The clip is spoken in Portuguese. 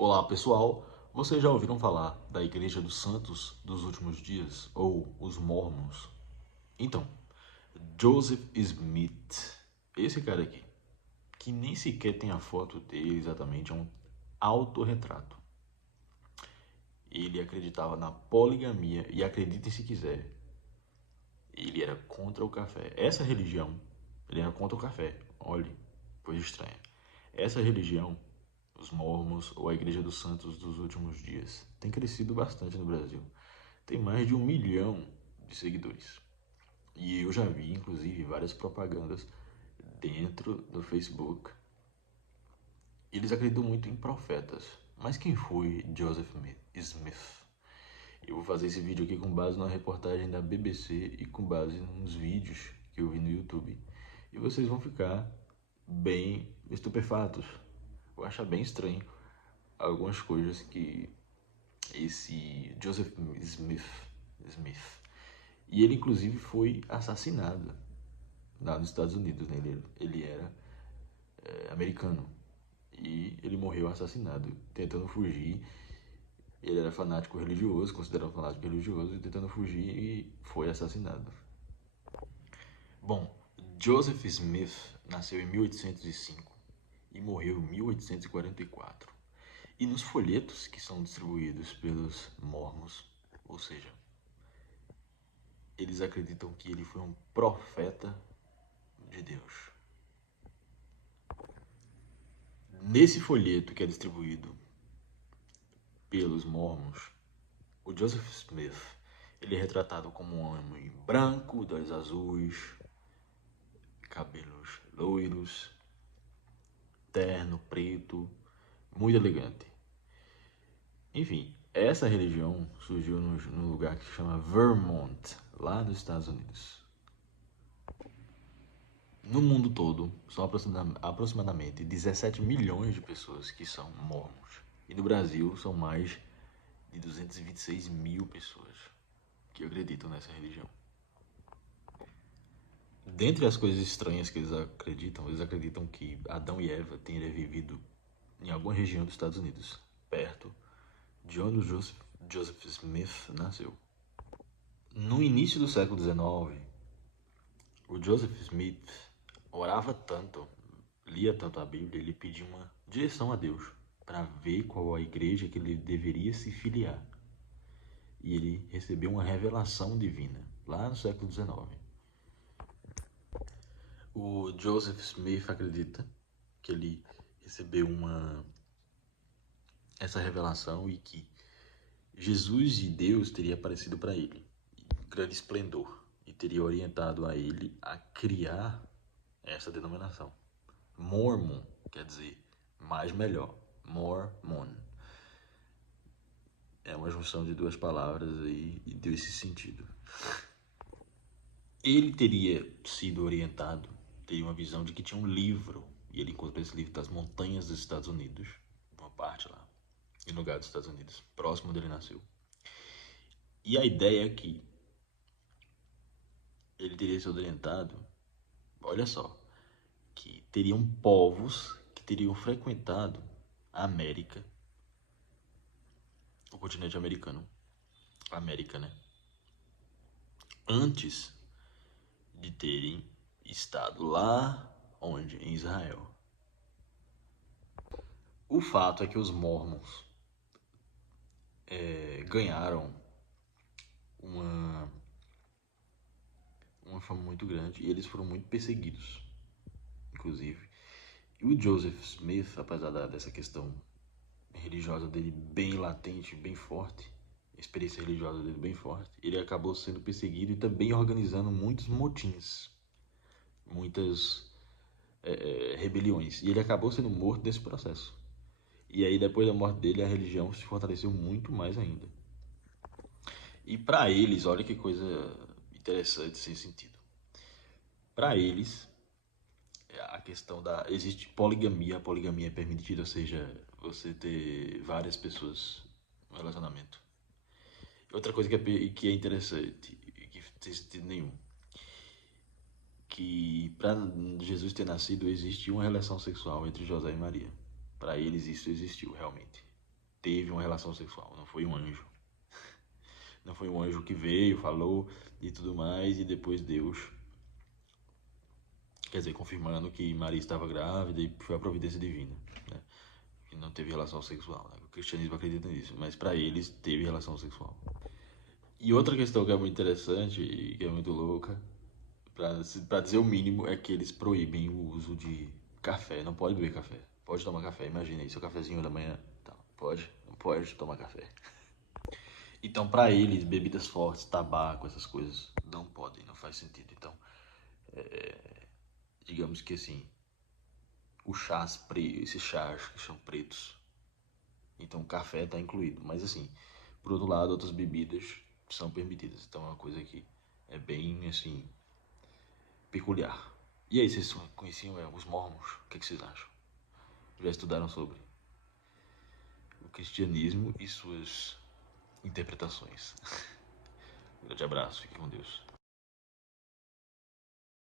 Olá pessoal, vocês já ouviram falar da Igreja dos Santos dos Últimos Dias, ou os Mormons? Então, Joseph Smith, esse cara aqui, que nem sequer tem a foto dele exatamente, é um autorretrato. Ele acreditava na poligamia e acreditem se quiser, ele era contra o café. Essa religião, ele era contra o café, olhe, coisa estranha. Essa religião, os Mormons ou a Igreja dos Santos dos Últimos Dias, tem crescido bastante no Brasil. Tem mais de 1 milhão de seguidores. E eu já vi, inclusive, várias propagandas dentro do Facebook. Eles acreditam muito em profetas. Mas quem foi Joseph Smith? Eu vou fazer esse vídeo aqui com base numa reportagem da BBC e com base nos vídeos que eu vi no YouTube. E vocês vão ficar bem estupefatos. Eu acho bem estranho algumas coisas que esse Joseph Smith. E ele inclusive foi assassinado lá nos Estados Unidos, né? Ele era americano e ele morreu assassinado tentando fugir. Ele era fanático religioso, considerado fanático religioso, e tentando fugir e foi assassinado. Bom, Joseph Smith nasceu em 1805 e morreu em 1844. E nos folhetos que são distribuídos pelos Mormons, ou seja, eles acreditam que ele foi um profeta de Deus. Nesse folheto que é distribuído pelos Mormons, o Joseph Smith, ele é retratado como um homem branco, de olhos azuis, cabelos loiros, terno preto, muito elegante. Enfim, essa religião surgiu num lugar que se chama Vermont, lá nos Estados Unidos. No mundo todo, são aproximadamente 17 milhões de pessoas que são mormons. E no Brasil, são mais de 226 mil pessoas que acreditam nessa religião. Dentre as coisas estranhas que eles acreditam que Adão e Eva tenham vivido em alguma região dos Estados Unidos, perto de onde o Joseph Smith nasceu. No início do século XIX, o Joseph Smith orava tanto, lia tanto a Bíblia, ele pediu uma direção a Deus para ver qual a igreja que ele deveria se filiar. E ele recebeu uma revelação divina lá no século XIX. O Joseph Smith acredita que ele recebeu essa revelação e que Jesus e Deus teria aparecido para ele em grande esplendor e teria orientado a ele a criar essa denominação. Mormon quer dizer mais melhor, Mormon. É uma junção de duas palavras aí e deu esse sentido. Ele teria sido orientado, teria uma visão de que tinha um livro, e ele encontrou esse livro das montanhas dos Estados Unidos, uma parte lá, em lugar dos Estados Unidos, próximo onde ele nasceu. E a ideia é que ele teria sido orientado, olha só, que teriam povos que teriam frequentado a América, o continente americano, a América, né? Antes de terem estado lá onde? Em Israel. O fato é que os Mormons ganharam uma fama muito grande e eles foram muito perseguidos, inclusive. E o Joseph Smith, apesar dessa questão religiosa dele bem latente, bem forte, a experiência religiosa dele bem forte, ele acabou sendo perseguido e também organizando muitos motins, muitas rebeliões. E ele acabou sendo morto nesse processo. E aí, depois da morte dele, a religião se fortaleceu muito mais ainda. E para eles, olha que coisa interessante, sem sentido. Para eles, a questão existe poligamia, a poligamia é permitida, ou seja, você ter várias pessoas no relacionamento. Outra coisa que é interessante, e que não tem sentido nenhum, que para Jesus ter nascido, existe uma relação sexual entre José e Maria. Para eles isso existiu realmente. teve uma relação sexual, não foi um anjo. Não foi um anjo que veio, falou e tudo mais, e depois Deus, quer dizer, confirmando que Maria estava grávida e foi a providência divina, né? Que não teve relação sexual, né? O cristianismo acredita nisso, mas para eles teve relação sexual. E outra questão que é muito interessante e que é muito louca, para dizer o mínimo, é que eles proíbem o uso de café. Não pode beber café. Pode tomar café, imagina aí, seu cafezinho da manhã. Então, pode, não pode tomar café. Então, para eles, bebidas fortes, tabaco, essas coisas, não podem, não faz sentido. Então, digamos que assim, esses chás que são pretos, então o café está incluído. Mas assim, por outro lado, outras bebidas são permitidas. Então é uma coisa que é bem assim peculiar. E aí, vocês conheciam os mormons? O que vocês acham? Já estudaram sobre o cristianismo e suas interpretações? Um grande abraço, fique com Deus.